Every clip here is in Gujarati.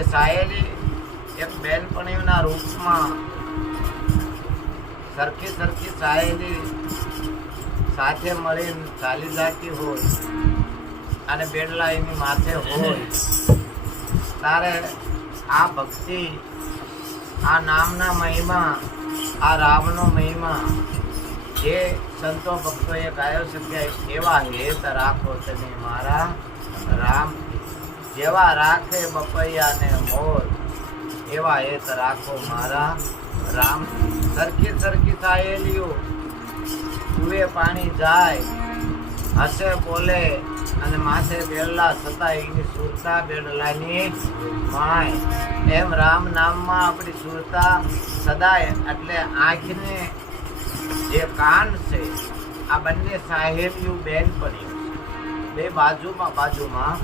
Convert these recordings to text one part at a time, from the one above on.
એ સાયેલી એક બેનપણીઓના રૂપમાં સરખી સરખી સાયેલી સાથે મળીને ચાલી જાતી હોય અને બેડલા એની માથે હોય તારે આ ભક્તિ, આ નામના મહિમા, આ રામનો મહિમા જે સંતો ભક્તોએ ગાયો છે કે એવા હેત રાખો તમે મારા રામ, જેવા રાખે બપૈયાને મોર એવા હેત રાખો મારા રામ. સરખી સરખી સાયેલીઓ કુએ પાણી જાય, હસે બોલે અને માથે બેડલા છતાં એની સુરતા બેડલાની માય. એમ રામ નામમાં આપણી સુરતા સદાય. એટલે આંખને જે કાન છે આ બંને સાહેબીઓ બેનપણીઓ બે બાજુમાં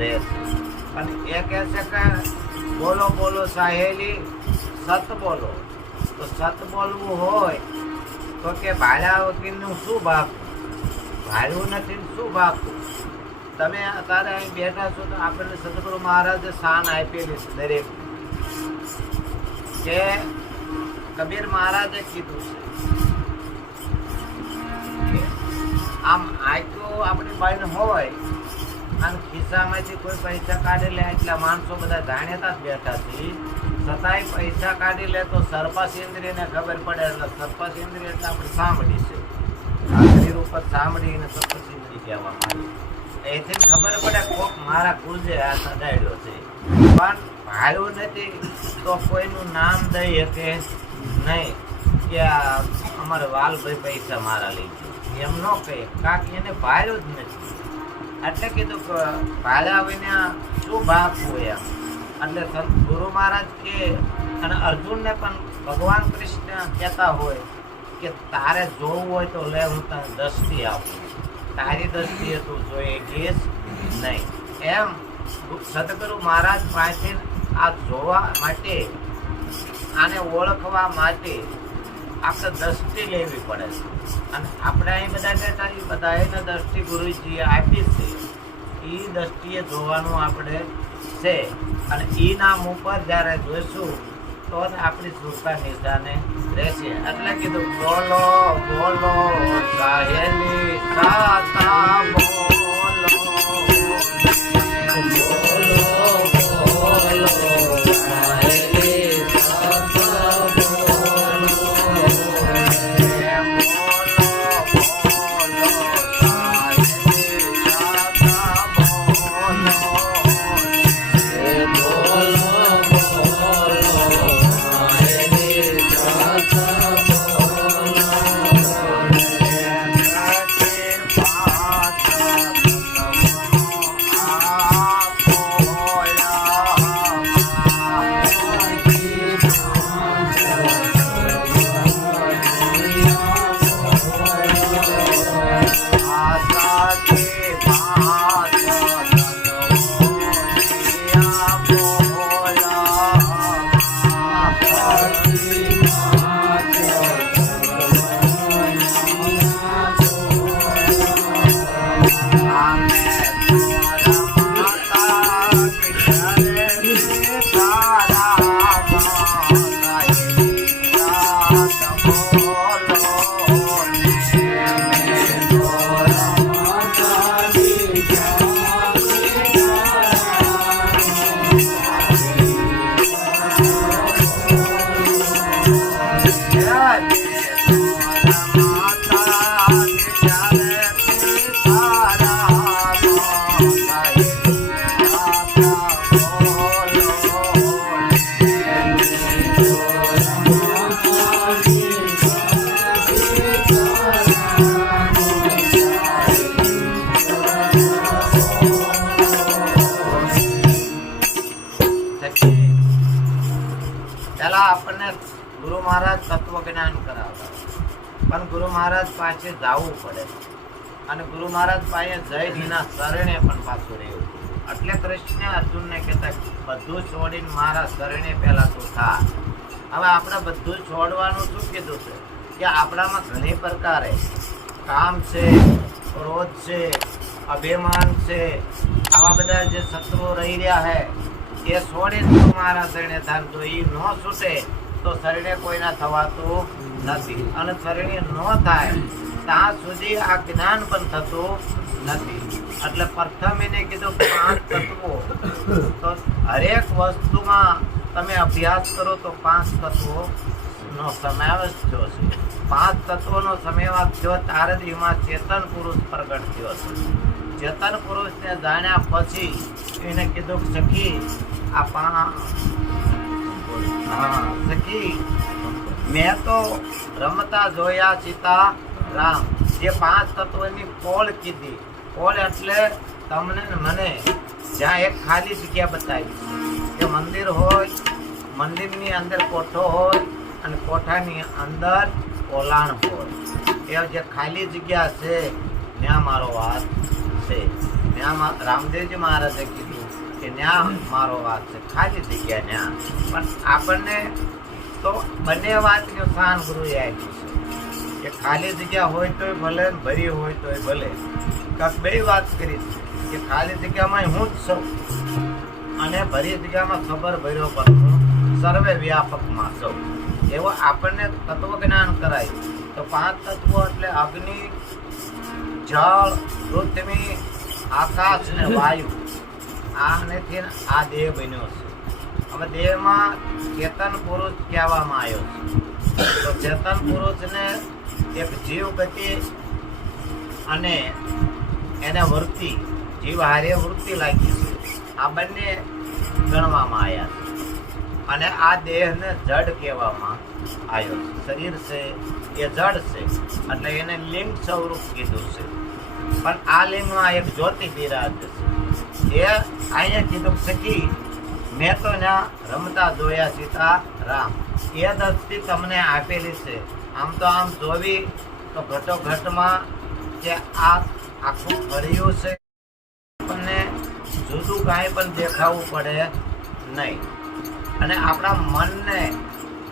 રહેશે. અને એ કહે છે કે બોલો બોલો સાહેલી સત બોલો. તો સત બોલવું હોય તો કે ભાડ્યા વકીલનું શું ભાગવું, ભાડ્યું નથી શું ભાગવું. તમે અત્યારે અહીં બેઠા છો તો આપણને સદગુરુ મહારાજે શાન આપેલી છે દરેક કે કબીર મહારાજે કીધું છે આમ આંખો આપણી બહેન હોય અને ખિસ્સામાંથી કોઈ પૈસા કાઢી લે, એટલા માણસો બધા જાણ્યા જ બેઠા છે છતાંય પૈસા કાઢી લે તો સર્પસ ઇન્દ્રિયને ખબર પડે. એટલે સર્પસ ઇન્દ્રિય એટલે આપણે સાંભળી છે, શરીર ઉપર સાંભળીને સર્પસ ઇન્દ્રિય કહેવામાં આવી. એથી ખબર પડે કોક મારા કુલજે આ સગાડ્યો છે, પણ ભાડ્યું નથી તો કોઈનું નામ દઈ શકે નહીં કે અમારે વાલભાઈ પૈસા મારા લઈ ગયો એમ ન કહે, કાંક એને ભાડ્યું જ નથી. એટલે કીધું કે ભાડ્યા વિના શું ભાગ હોય એમ. એટલે સંત ગુરુ મહારાજ કે અને અર્જુનને પણ ભગવાન કૃષ્ણ કહેતા હોય કે તારે જોવું હોય તો લે હું તને દ્રષ્ટિ આપું, તારી દ્રષ્ટિએ તું જોઈએ કેસ નહીં. એમ સદગુરુ મહારાજ પાસે આ જોવા માટે, આને ઓળખવા માટે આપણે દ્રષ્ટિ લેવી પડે છે. અને આપણે અહીં બધા બેઠા એ બધા એને દ્રષ્ટિ ગુરુજીએ આપી છે, એ દ્રષ્ટિએ જોવાનું આપણે છે. અને એ નામ ઉપર જ્યારે જોઈશું તો જ આપણી સુરતા નિશાને રહેશે. એટલે કીધું બોલો બોલો સાહેલી સાતા બોલો, બોલો બોલો સાહેલી સાતા બોલો, આપણને ગુરુ મહારાજ તત્વ જ્ઞાન કરાવતા, પણ ગુરુ મહારાજ પાસે જવું પડે. અને ગુરુ મહારાજ પાસે જયજીના શરણે પણ પાછું રહેવું. એટલે કૃષ્ણ અર્જુનને કહેતા બધું છોડીને મારા શરણે પહેલા તું થા. હવે આપણે બધું છોડવાનું શું કીધું છે કે આપણામાં ઘણી પ્રકારે કામ છે, ક્રોધ છે, અભિમાન છે, આવા બધા જે શત્રુઓ રહી રહ્યા છે એ છોડે તો મારા શરણે થાન. જો એ ન છૂટે તો શરણે કોઈના થવાતું નથી. અને શરણે ન થાય ત્યાં સુધી આ જ્ઞાન પણ થતું નથી. એટલે પ્રથમ એને કીધું 5 તત્વો. તો હરેક વસ્તુમાં તમે અભ્યાસ કરો તો 5 તત્વો નો સમાવેશ થયો છે. 5 તત્વોનો સમાવેશ થયો ત્યારે જ એમાં ચેતન પુરુષ પ્રગટ થયો છે. ચેતન પુરુષને જાણ્યા પછી એને કીધું સખી સખી મેં તો રમતા જોયા સીતા રામ. જે 5 તત્વની પોળ કીધી. પોળ એટલે તમને મને જ્યાં એક ખાલી જગ્યા બતાવી કે મંદિર હોય, મંદિરની અંદર કોઠો હોય અને કોઠાની અંદર ઓલાણ હોય. એ જે ખાલી જગ્યા છે ત્યાં મારો વાત છે. ત્યાં રામદેવજી મહારાજે કીધું કે ત્યાં મારો વાત છે, ખાલી જગ્યા ત્યાં. પણ આપણને તો બંને વાતનું સ્થાન ગુરુએ આપ્યું છે કે ખાલી જગ્યા હોય તોય ભલે, ભરી હોય તોય ભલે. કાંક બે વાત કરી કે ખાલી જગ્યામાં હું જ છું અને ભરી જગ્યામાં ખબર ભર્યો પણ હું સર્વે વ્યાપકમાં છું. એવો આપણને તત્વજ્ઞાન કરાય. તો 5 તત્વો એટલે અગ્નિ, જળ, પૃથ્વી, આકાશ ને વાયુ. આનેથી આ દેહ બન્યો છે. હવે દેહમાં ચેતન પુરુષ કહેવામાં આવ્યો છે. તો ચેતન પુરુષને એક જીવ ગતિ અને એને વૃત્તિ, જીવ હારે વૃત્તિ લાગી છે. આ બંને ગણવામાં આવ્યા છે. અને આ દેહને જડ કહેવામાં આવ્યો છે. શરીર છે એ જડ છે એટલે એને લિંગ સ્વરૂપ કીધું છે. પણ આ લિંગમાં એક જ્યોતિ બિરાજે છે. એ અહીંયા કીધું સખી મેં તો ત્યાં રમતા જોયા સીતા રામ. એ દ્રષ્ટિ તમને આપેલી છે. આમ તો આમ જોવી તો ઘટોઘટમાં જે આ આખું ફર્યું છે આપણને જુદું કાંઈ પણ દેખાવું પડે નહીં. અને આપણા મનને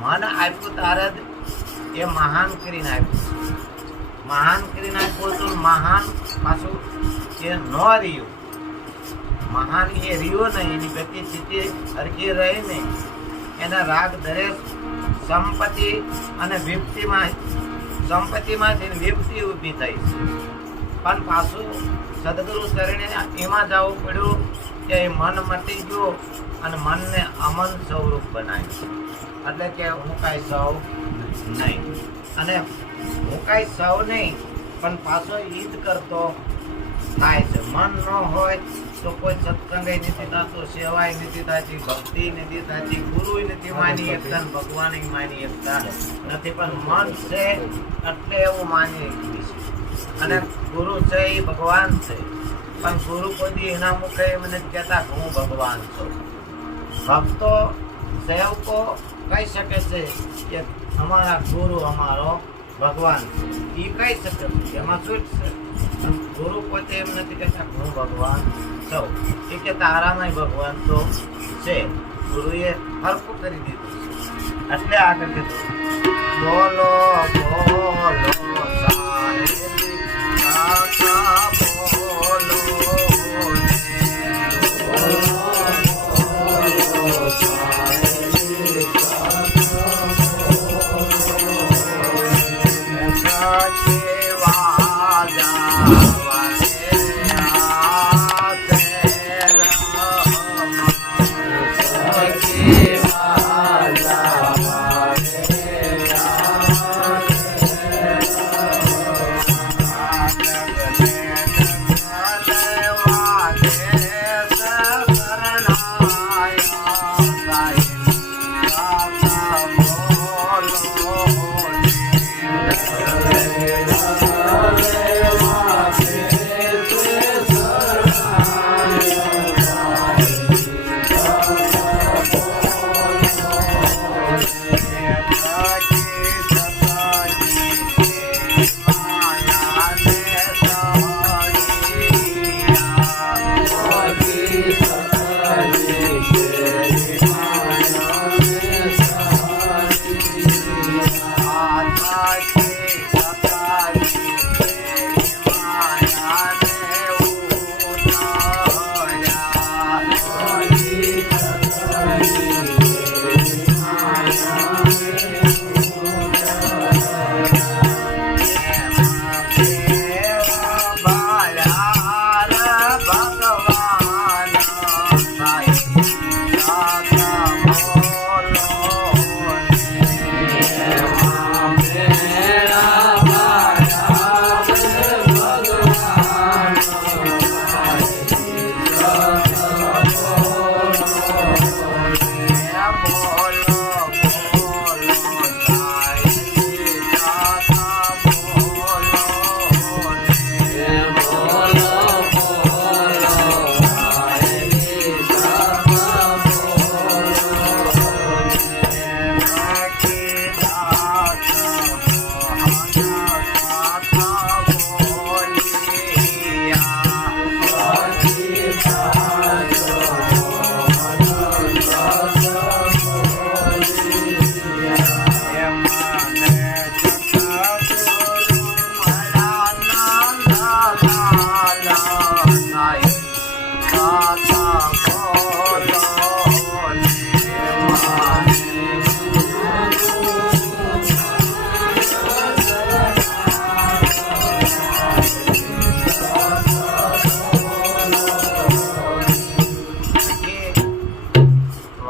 મન આપ્યું ત્યારે જ એ મહાન કરીને આપ્યું. મહાન કરીને આપ્યું તો મહાન પાછું એ ન રહ્યું. મહાન એ રહ્યો નહીં, એની ગતિ સ્થિતિ હરકી રહી નહીં. એના રાગ દરેક સંપત્તિ અને સંપત્તિમાંથી વિપત્તિ ઊભી થઈ છે. પણ પાછું સદગુરુ શરણે એમાં જવું પડ્યું કે એ મન મટી ગયું અને મનને અમન સ્વરૂપ બનાવ્યું. એટલે કે હું કાંઈ સૌ નહીં. અને હું કાંઈ સૌ નહીં પણ પાછો ઈ જ કરતો થાય છે. મન ન હોય તો કોઈ સત્સંગ નથી થતો, સેવાય નથી થતી, ભક્તિ નથી થતી, ગુરુ નથી માની એકતા, ભગવાન માની એકતા નથી. પણ મન છે એટલે એવું માની છે. અને ગુરુ છે એ ભગવાન છે. પણ ગુરુ કોઈ એના મુખે એમ નથી કહેતા કે હું ભગવાન છું. ભક્તો સેવકો કહી શકે છે કે અમારા ગુરુ અમારો ભગવાન છે. એ કહી શકે છે, એમાં છૂટ છે. ગુરુ પોતે એમ નથી કહેતા હું ભગવાન છું. એ કે તારામાં ભગવાન તો છે. ગુરુએ હરખું કરી દીધું છે. એટલે આગળ કીધું બોલો બોલો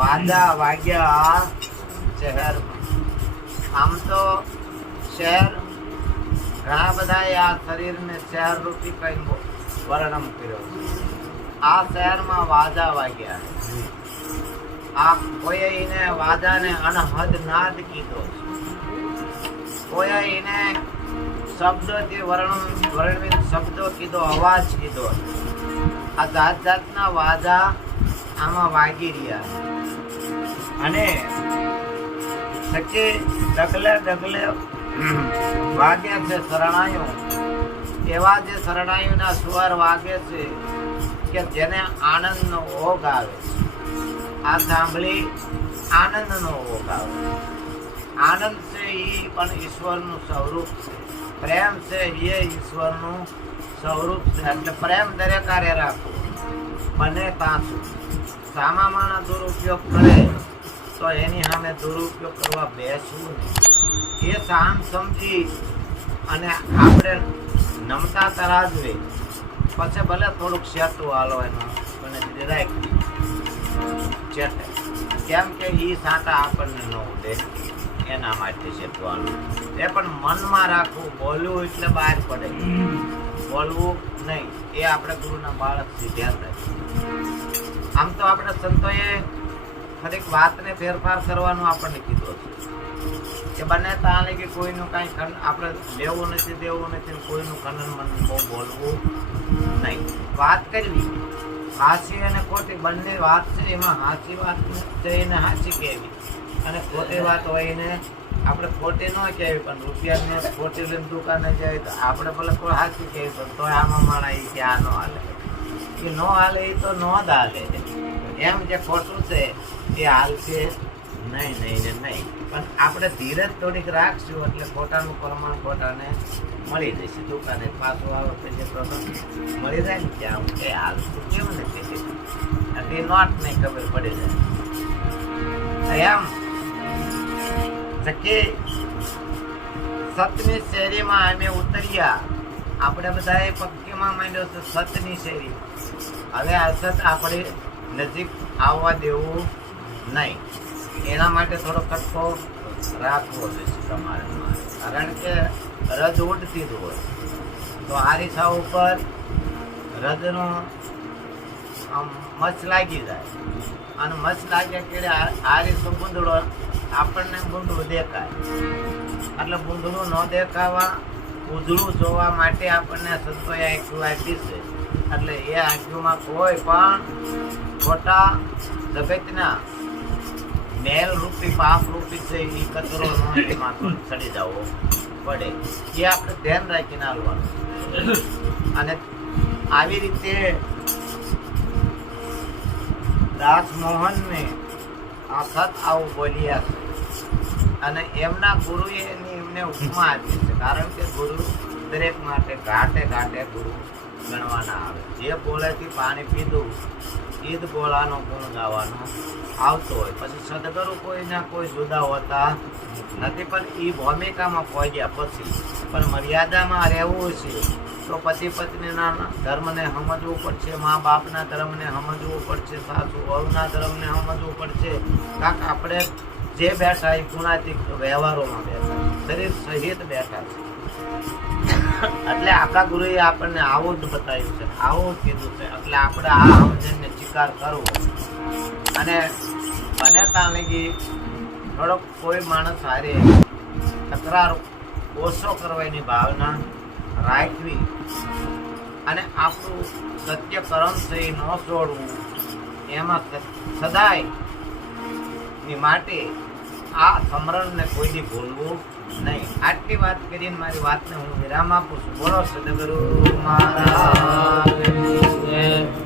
વાજા વાગ્યા શહેરમાં. આમ તો શહેર ઘણા બધા આ શરીરને શહેર રૂપી કઈ વર્ણન કર્યો છે. આ શહેરમાં વાજા વાગ્યા. આ કોઈ એને વાજાને અનહદ નાદ કીધો છે. કોઈ એને શબ્દોથી વર્ણિત શબ્દો કીધો, અવાજ કીધો. આ જાત જાતના વાજા આમાં વાગી રહ્યા અને સખી ડગલે ડગલે વાગે છે શરણાઈઓ. એવા જે શરણાઈઓના સ્વર વાગે છે કે જેને આનંદનો ઓઘ આવે છે. આ સાંભળી આનંદનો ઓઘ આવે. આનંદ છે એ પણ ઈશ્વરનું સ્વરૂપ છે. પ્રેમ છે એ ઈશ્વરનું સ્વરૂપ છે. એટલે પ્રેમ દરેક કાર્ય રાખવું બને પાછું. સામામાં દુરુપયોગ કરે તો એની સામે દુરુપયોગ કરવા બેસવું નહીં. એ શાંત સમજી અને આપણે નમતા તરાજવે પછી ભલે થોડુંક શેટું હાલો એનું મને રાખી ચેટે. કેમ કે એ સાંટા આપણને ન ઉડે એના માટે શેટું હાલવું. એ પણ મનમાં રાખવું. બોલવું એટલે બહાર પડે, બોલવું નહીં. એ આપણે ગુરુના બાળકથી ધ્યાન રાખીએ. આમ તો આપણે સંતોએ ખરેક વાતને ફેરફાર કરવાનું આપણને કીધું છે કે બને ત્યાં કે કોઈનું કાંઈ આપણે લેવું નથી દેવું નથી, કોઈનું ખંડન મન બહુ બોલવું નહીં. વાત કરવી હાચી અને ખોટી બંને વાત છે. એમાં હાચી વાત છે એને હાચી કહેવી અને ખોટી વાત હોય એને આપણે ખોટી ન કહેવી. પણ રૂપિયાને ખોટી લઈને દુકાને જાય તો આપણે ભલે કોઈ હાચી કહેવી પણ તોય આમાં માણા એ કે આ ન હાલે, એ ન હાલે એ તો ન જ હાલે. એમ જે ખોટું છે એ હાલશે નહીં નહીં ને નહીં. પણ આપણે ધીરજ થોડીક રાખશું એટલે ખોટાનું પ્રમાણ ખોટાને મળી જશે. દુકાને પાછું આવે પછી પ્રમાણ મળી જાય ને ત્યાં હું કે હાલતું કેવું ને કે એ નોટ નહીં ખબર પડી જાય. એમ કે સતની શેરીમાં અમે ઉતર્યા. આપણે બધાએ પક્કીમાં માંડ્યો તો સતની શેરી. હવે આ સત આપણે નજીક આવવા દેવું નહીં. એના માટે થોડો કટકો રાખવો જોઈએ તમારે. કારણ કે રજ ઉડતી જ હોય તો આરીસા ઉપર રજનો મચ લાગી જાય અને મચ લાગ્યા કે આરીસો બુંદડો આપણને બુંદડું દેખાય. એટલે બુંદડું ન દેખાવા ઉજળું જોવા માટે આપણને સંતોએ આંખું આપી છે. એટલે એ આંખોમાં કોઈ પણ ખોટા જગતના મેલ રૂપી પાપ રૂપી છે એ કચરો ન એમાં ચડી જવો પડે. એ આપણે ધ્યાન રાખીને આવવાનું. અને આવી રીતે દાસમોહનને આ સત આવું બોલ્યા છે અને એમના ગુરુએ એમને ઉપમા આપી છે. કારણ કે ગુરુ દરેક માટે ઘાટે ઘાટે ગુરુ ગણવાના આવે. જે બોલેથી પાણી પીધું એ જ બોલાનો ગુણ ગાવાનો આવતો હોય. પછી સદગુરુ કોઈના કોઈ જુદા હોતા નથી. પણ એ ભૂમિકામાં પહોંચ્યા પછી પણ મર્યાદામાં રહેવું છે તો પતિ પત્નીના ધર્મને સમજવું પડશે, મા બાપના ધર્મને સમજવું પડશે, સાસુ વહુના ધર્મને સમજવું પડશે. કાંક આપણે જે બેઠા એ ગુણાતીત વ્યવહારોમાં બેઠા, શરીર સહિત બેઠા છે. એટલે આપણા ગુરુએ આપણને આવું જ બતાવ્યું છે, આવું જ કીધું છે. એટલે આપણે આ સમજણને સ્વીકાર કરવો અને બને ત્યાં લગી થોડોક કોઈ માણસ હારે તકરાર ઓછો કરવાની ભાવના રાખવી અને આપણું સત્ય કર્મ છે એ ન છોડવું. એમાં સદાય માટે આ સમરણને કોઈ દી ભૂલવું નહીં. આટલી વાત કરીને મારી વાતને હું વિરામ આપું છું. બોલો સદગુરુ મહારાજ.